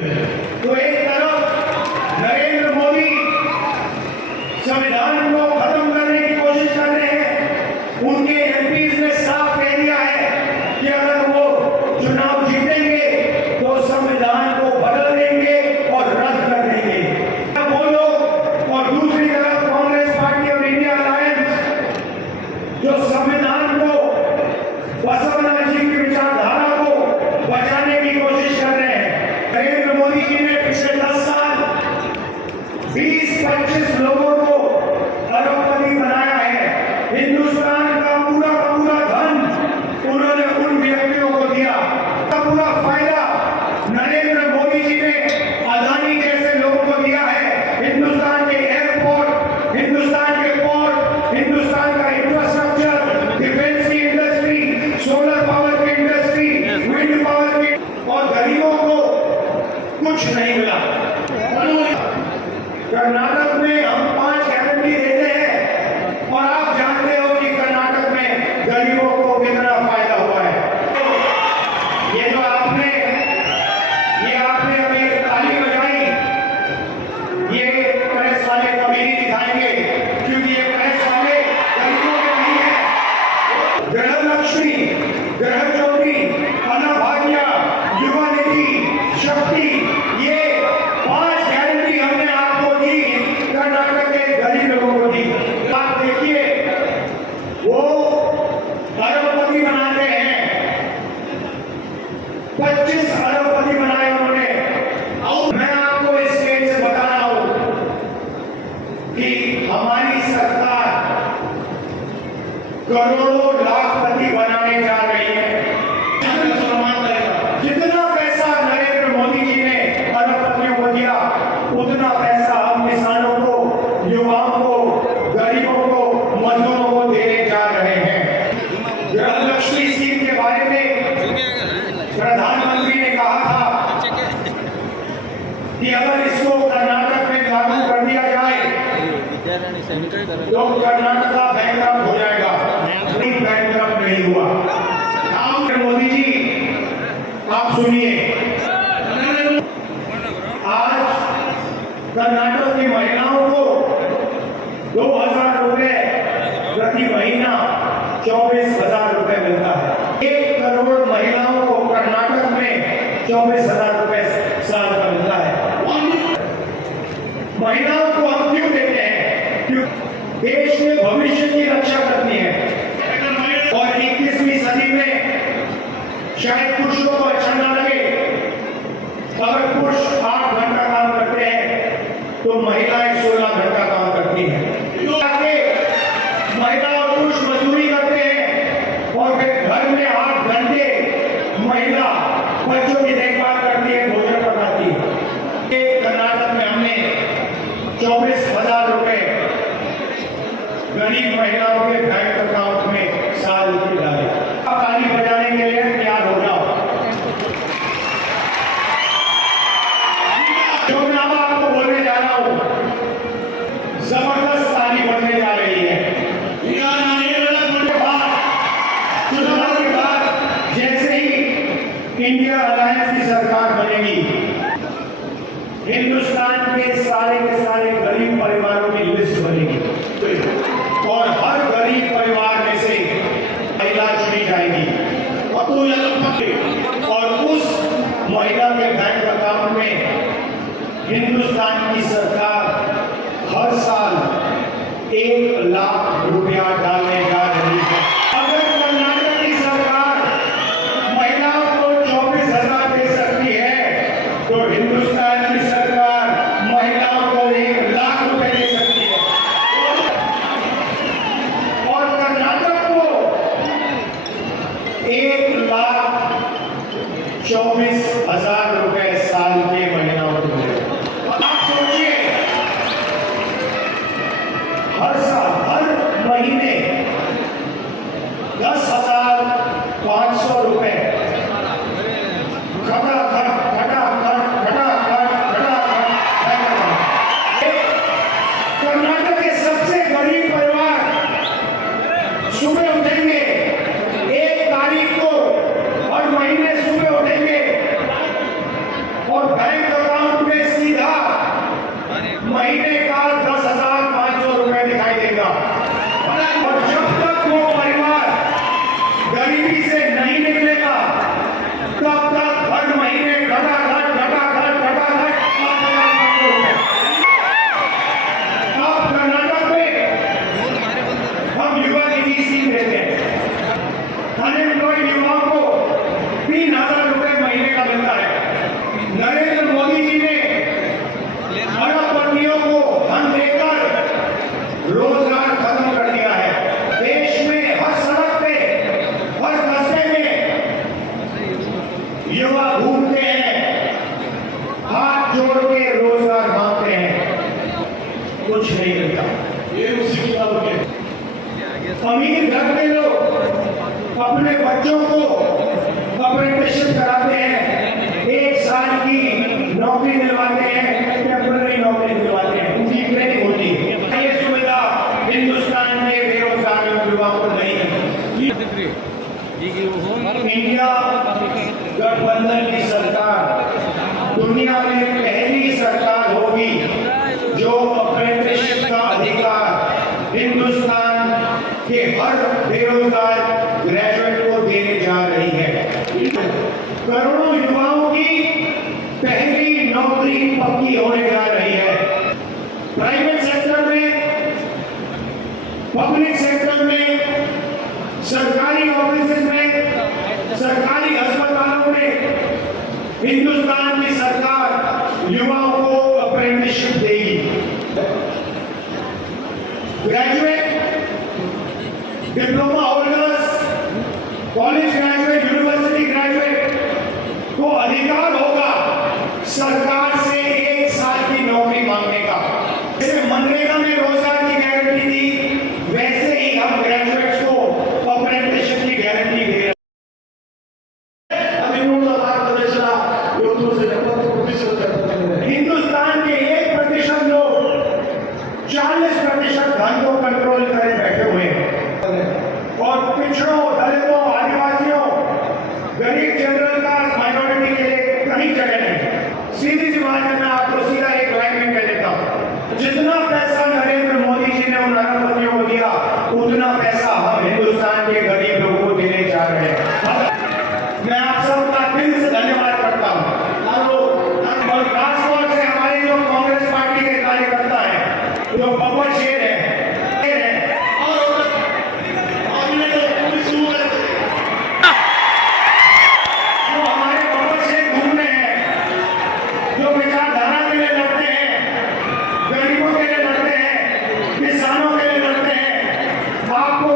तो एक तरफ नरेंद्र मोदी संविधान को खत्म करने की कोशिश कर रहे हैं। उनके एमपीज ने साफ कह दिया है कि अगर वो चुनाव जीतेंगे तो संविधान को बदल देंगे और रद्द कर देंगे। वो लोग और दूसरी तरफ कांग्रेस पार्टी और इंडिया अलायंस जो संविधान को बसवना जी की विचारधारा को बचाने की कोशिश कर रहे हैं। नरेंद्र मोदी जी ने पिछले 10 साल 20-25 लोगों को अरबपति बनाया है। हिंदुस्तान का पूरा धन उन्होंने उन व्यक्तियों को दिया। पूरा फायदा नरेंद्र मोदी जी ने अदानी जैसे लोगों को दिया है। हिंदुस्तान के एयरपोर्ट, हिंदुस्तान के पोर्ट, हिंदुस्तान का इंफ्रास्ट्रक्चर, डिफेंस की इंडस्ट्री, सोलर पावर की इंडस्ट्री, विंड पावर की, और गरीबों को कुछ नहीं मिला। कर्नाटक में हम 5 गारंटी देते हैं और आप जानते हो कि कर्नाटक में गरीबों को कितना फायदा हुआ है। ये जो आपने अभी ताली बजाई, ये प्रेस वाले कभी नहीं दिखाएंगे क्योंकि ये प्रेस वाले गरीबों के नहीं है। गृहलक्ष्मी, गृह ज्योति, अन्नभाग्य, युवा निधि, शक्ति, ये 5 गारंटी हमने आपको दी, कर्नाटक के गरीब लोगों को दी। आप देखिए वो अरबपति बनाते हैं, 25 अरबपति बनाए उन्होंने। और मैं आपको इस स्टेज से बता रहा हूं कि हमारी सरकार करोड़ों लाखपति बनाने जा रही है। जितना पैसा नरेंद्र मोदी जी ने अरबपतियों को दिया, उतना पैसा हम किसानों को, युवाओं को, गरीबों को, मजदूरों को देने जा रहे हैं। गृहलक्ष्मी स्कीम के बारे में प्रधानमंत्री ने कहा था कि अगर इसको कर्नाटक में लागू कर दिया जाए तो कर्नाटक बैंकरप्ट हो जाएगा। बैंकरप्ट नहीं हुआ। मोदी जी आप सुनिए, आज कर्नाटक की महिलाओं को 2000 रुपए प्रति महीना 24,000 रुपए मिलता है। 1 करोड़ महिलाओं को कर्नाटक में 24,000 रुपए साल का मिलता है। महिलाओं को हम क्यों देते हैं? क्योंकि देश के भविष्य की रक्षा करनी है। और 21वीं सदी में शायद पुरुषों को अच्छा ना लगे, अगर पुरुष 8 घंटा काम करते हैं तो महिलाएं 16 घंटा काम करती हैं। महिला और पुरुष मजदूरी करते हैं और फिर घर में 8 घंटे महिला बच्चों की देखभाल करती है, भोजन पकाती है। कर्नाटक में हमने 24,000 रुपए गरीब महिलाओं के बैंक अकाउंट में साल की डाले। ताली बजाने के लिए तैयार हो जाओ। जो मैं अब आपको बोलने जा रहा हूं, जबरदस्त ताली बनने जा रही है। चुनाव के बाद जैसे ही इंडिया अलायंस की सरकार बनेगी, हिंदुस्तान के सारे गरीब परिवारों की लिस्ट बनेगी और हर गरीब परिवार में से महिला चुनी जाएगी और उस महिला के बैंक अकाउंट में हिंदुस्तान की सरकार हर साल 1 लाख रुपया डालने जा रही है। अगर कर्नाटक की सरकार महिलाओं को 24,000 दे सकती है तो हिंदुस्तान की सरकार महिलाओं को 1 लाख रुपए दे सकती है। और कर्नाटक को 1,24,000 रुपए साल के महिलाओं को मिलेगा। आप सोचिए, हर साल, हर महीने महीने का 10,500 रुपए दिखाई देगा। और जब तक वो परिवार गरीबी से नहीं निकलेगा तब तक हर महीने घटाघट अब कर्नाटक में हम युवा निधि स्कीम देते हैं। अनएम्प्लॉयड युवाओं को 3,000 रुपए महीने का मिलता है। नरेंद्र मोदी जी ने अरबपतियों को धन देकर रोजगार खत्म कर दिया है। देश में हर सड़क पे, हर कस्बे में युवा घूमते हैं, हाथ जोड़ के रोजगार मांगते हैं, कुछ नहीं मिलता। ये उसी की बात है। अमीर घर के लोग अपने बच्चों को अप्रेंटिसशिप कराते हैं, 1 साल की नौकरी दिलवाते हैं, टेम्पररी नौकरी दिलवाते हैं, उनकी ट्रेनिंग होती है। ये सुविधा हिंदुस्तान में बेरोजगार युवाओं को नहीं है। इंडिया गठबंधन की सरकार दुनिया में पहली सरकार होगी जो अप्रेंटिसशिप का अधिकार हिंदुस्तान के हर बेरोजगार ग्रेजुएट को देने जा रही है। करोड़ों युवाओं की पहली नौकरी पक्की होने जा रही है। प्राइवेट सेक्टर में, पब्लिक सेक्टर में, सरकारी ऑफिस में, सरकारी अस्पतालों में हिंदुस्तान की सरकार युवाओं को अप्रेंटिसशिप देगी। Graduate, diploma holders, college graduate, university graduate को अधिकार होगा सरकार से 1 साल की नौकरी मांगने का। जैसे मनरेगा में रोजगार की गारंटी दी, वैसे ही हम ग्रेजुएट्स को अप्रेंटिसशिप की गारंटी दे रहे हैं। हिंदुस्तान के 1% लोग 40% धन को कंट्रोल करे बैठे हुए हैं और पिछड़ों, दलितों, आदिवासियों, गरीब जनरल कास्ट, माइनॉरिटी के लिए कहीं जगह नहीं। सीधी सी बात है, मैं आपको सीधा एक लाइन में कह देता हूं, जितना पैसा नरेंद्र मोदी जी ने उन अरबपतियों को दिया उतना पैसा हम हिंदुस्तान के गरीब लोगों को देने जा रहे हैं। मैं आप सबका दिल से धन्यवाद करता हूं। और खासतौर से हमारे जो कांग्रेस पार्टी के कार्यकर्ता हैं, जो बब्बर शेर है, जो हमारे बब्बर शेर घूम रहे हैं, जो विचारधारा के लिए लड़ते हैं, गरीबों के लिए लड़ते हैं, किसानों के लिए लड़ते हैं, आपको